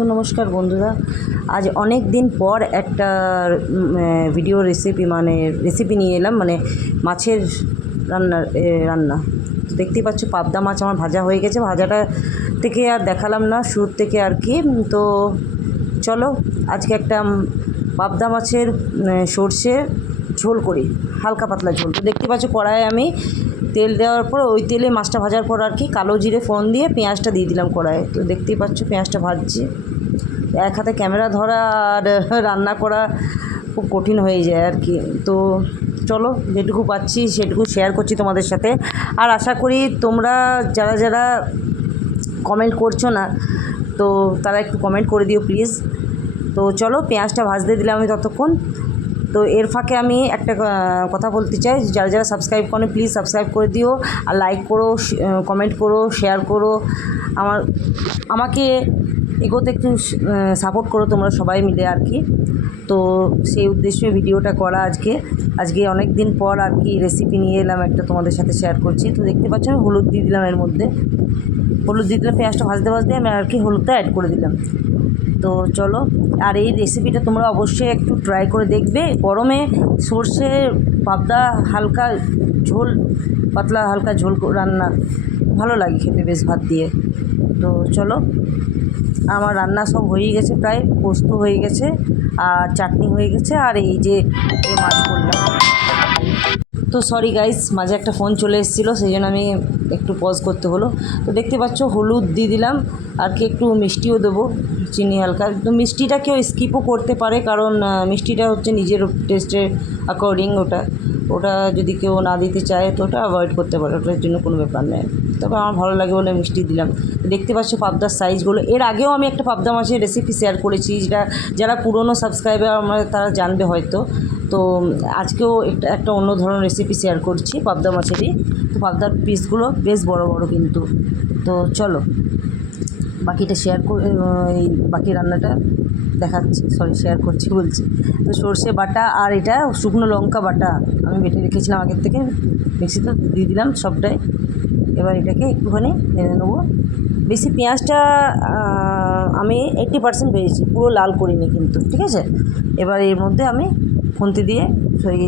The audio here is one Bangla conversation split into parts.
তো নমস্কার বন্ধুরা, আজ অনেক দিন পর একটা ভিডিও রেসিপি নিয়ে এলাম, মাছের রান্না। তো দেখতেই পাচ্ছ পাবদা মাছ আমার ভাজা হয়ে গেছে। ভাজাটা থেকে আর দেখালাম না, শুরু থেকে আর কি। তো চলো আজকে একটা পাবদা মাছের সর্ষের ঝোল করি, হালকা পাতলা ঝোল। তো দেখতে পাচ্ছ কড়াইয়ে আমি তেল দেওয়ার পর ওই তেলে মাছটা ভাজার পর আর কি কালো জিরে ফোড়ন দিয়ে পেঁয়াজটা দিয়ে দিলাম কড়াইয়ে। তো দেখতেই পাচ্ছ পেঁয়াজটা ভাজছি। এক হাতে ক্যামেরা ধরা আর রান্না করা খুব কঠিন হয়ে যায় আর কি। তো চলো যেটুকু পাচ্ছি সেটুকু শেয়ার করছি তোমাদের সাথে। আর আশা করি তোমরা যারা যারা কমেন্ট করছো না, তো তারা একটু কমেন্ট করে দিও প্লিজ। তো চলো পেঁয়াজটা ভাজতে দিলাম আমি ততক্ষণ। তো এর ফাঁকে আমি একটা কথা বলতে চাই, যারা যারা সাবস্ক্রাইব করে প্লিজ সাবস্ক্রাইব করে দিও, আর লাইক করো, কমেন্ট করো, শেয়ার করো, আমাকে এগোতে একটু সাপোর্ট করো তোমরা সবাই মিলে আর কি। তো সেই উদ্দেশ্যে ভিডিওটা করা আজকে অনেক দিন পর আর কি রেসিপি নিয়ে এলাম একটা তোমাদের সাথে শেয়ার করছি। তো দেখতে পাচ্ছ আমি হলুদ দিয়ে দিলাম, এর মধ্যে হলুদ দিয়ে দিলাম। পেঁয়াজটা ভাজতে ভাজতে আমি আর কি হলুদটা অ্যাড করে দিলাম। তো চলো, আর এই রেসিপিটা তোমরা অবশ্যই একটু ট্রাই করে দেখবে। গরমে সর্ষে পাবদা হালকা ঝোল, পাতলা হালকা ঝোল রান্না ভালো লাগে খেতে বেশ ভাত দিয়ে। তো চলো আমার রান্না সব হয়ে গেছে, প্রায় পোস্ত হয়ে গেছে আর চাটনি হয়ে গেছে, আর এই যে মাছ করলাম। তো সরি গাইস, মাঝে একটা ফোন চলে এসেছিলো, সেই জন্য আমি একটু পজ করতে হলো। তো দেখতে পাচ্ছ হলুদ দিয়ে দিলাম, আর কি একটু মিষ্টিও দেবো, চিনি হালকা। তো মিষ্টিটা কেউ স্কিপও করতে পারে, কারণ মিষ্টিটা হচ্ছে নিজের টেস্টের অ্যাকর্ডিং। ওটা যদি কেউ না দিতে চায় তো ওটা অ্যাভয়েড করতে পারে, ওটার জন্য কোনো ব্যাপার নেই। তবে আমার ভালো লাগে বলে মিষ্টি দিলাম। দেখতে পাচ্ছ পাবদার সাইজগুলো, এর আগেও আমি একটা পাবদা মাছের রেসিপি শেয়ার করেছি, যেটা যারা পুরনো সাবস্ক্রাইবার তারা জানবে হয়তো। তো আজকেও একটা অন্য ধরনের রেসিপি শেয়ার করছি পাবদা মাছেরই। তো পাবদার পিসগুলো বেশ বড় বড় কিন্তু। তো চলো বাকিটা এই বাকি রান্নাটা দেখাচ্ছি, শেয়ার করছি বলছি। তো সর্ষে বাটা আর এটা শুকনো লঙ্কা বাটা আমি বেটে রেখেছিলাম আগের থেকে, মিক্সিতে দিয়ে দিলাম সবটাই। এবার এটাকে একটুখানি নেড়ে নেবো। বেশি পেঁয়াজটা আমি 80% ভেজেছি, পুরো লাল করিনি কিন্তু, ঠিক আছে। এবার এর মধ্যে আমি খুন্তি দিয়ে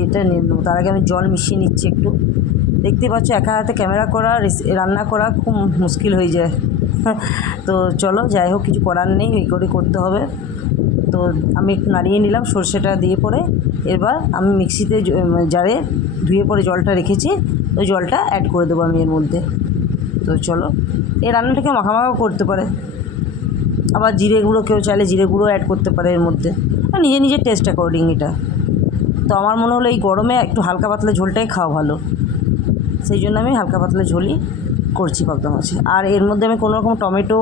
এটা নিয়ে নেবো। তার আগে আমি জল মিশিয়ে নিচ্ছি একটু। দেখতে পাচ্ছ একা হাতে ক্যামেরা করা রান্না করা খুব মুশকিল হয়ে যায়। তো চলো যাই হোক, কিছু করার নেই, এই করে করতে হবে। তো আমি একটু নাড়িয়ে নিলাম সর্ষেটা দিয়ে পরে। এবার আমি মিক্সিতে জারে ধুয়ে পরে জলটা রেখেছি, ওই জলটা অ্যাড করে দেবো আমি এর মধ্যে। তো চলো, এই রান্নাটাকে মাখামাখা করতে পারে, আবার জিরে গুঁড়ো কেউ চাইলে জিরে গুঁড়ো অ্যাড করতে পারে এর মধ্যে, নিজের টেস্ট অ্যাকর্ডিং এটা। তো আমার মনে হলো এই গরমে একটু হালকা পাতলা ঝোলটাই খাওয়া ভালো, সেই জন্য আমি হালকা পাতলা ঝোলই করছি পাবদা মাছে। আর এর মধ্যে আমি কোনো রকম টমেটো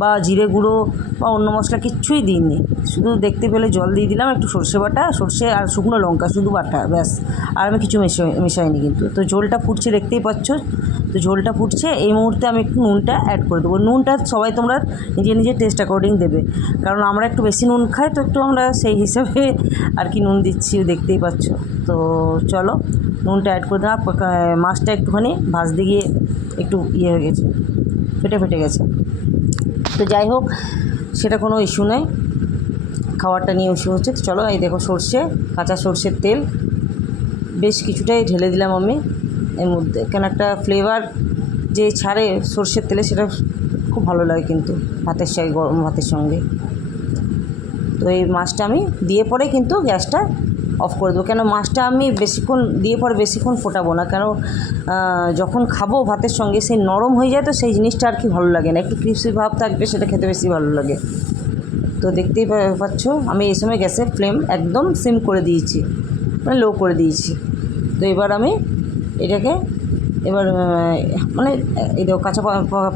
বা জিরে গুঁড়ো বা অন্য মশলা কিচ্ছুই দিইনি, শুধু দেখতে পেলে জল দিয়ে দিলাম, একটু সর্ষে বাটা, সর্ষে আর শুকনো লঙ্কা শুধু বাটা, ব্যাস। আর আমি কিছু মেশাইনি কিন্তু। তো ঝোলটা ফুটছে, দেখতেই পাচ্ছ। তো ঝোলটা ফুটছে, এই মুহূর্তে আমি একটু নুনটা অ্যাড করে দেবো। নুনটা সবাই তোমরা নিজের টেস্ট অ্যাকর্ডিং দেবে, কারণ আমরা একটু বেশি নুন খাই, তো একটু আমরা সেই হিসাবে আর কি নুন দিচ্ছি, দেখতেই পাচ্ছ। তো চলো নুনটা অ্যাড করে দেওয়া। মাছটা একটুখানি ভাজতে গিয়ে একটু হয়ে গেছে, ফেটে গেছে। তো যাই হোক, সেটা কোনো ইস্যু নেই, খাবারটা নিয়ে ইস্যু হচ্ছে। তো চলো এই দেখো কাঁচা সর্ষের তেল বেশ কিছুটাই ঢেলে দিলাম আমি এর মধ্যে, কেন একটা ফ্লেভার যে ছাড়ে সর্ষের তেলে, সেটা খুব ভালো লাগে কিন্তু গরম ভাতের সঙ্গে। তো এই মাছটা আমি দিয়ে পরে কিন্তু গ্যাসটা অফ করে দেবো, কেন মাছটা আমি বেশিক্ষণ ফোটাবো না, কেন যখন খাবো ভাতের সঙ্গে সেই নরম হয়ে যায়, তো সেই জিনিসটা আর কি ভালো লাগে না, একটু ক্রিস্পি ভাব থাকবে, সেটা খেতে বেশি ভালো লাগে। তো দেখতেই পাচ্ছ আমি এই সময় গ্যাসের ফ্লেম একদম সিম করে দিয়েছি, লো করে দিয়েছি। তো এবার আমি এটাকে এই দেখো কাঁচা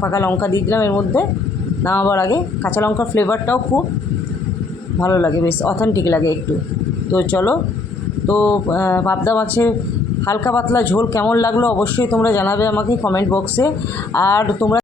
পাকা লঙ্কা দিয়ে দিলাম এর মধ্যে নামাবার আগে। কাঁচা লঙ্কার ফ্লেভারটাও খুব ভালো লাগে, বেশ অথেন্টিক লাগে একটু। তো চলো, তো পাবদা মাছের হালকা পাতলা ঝোল কেমন লাগলো অবশ্যই তোমরা জানাবে আমাকে কমেন্ট বক্সে। আর তোমরা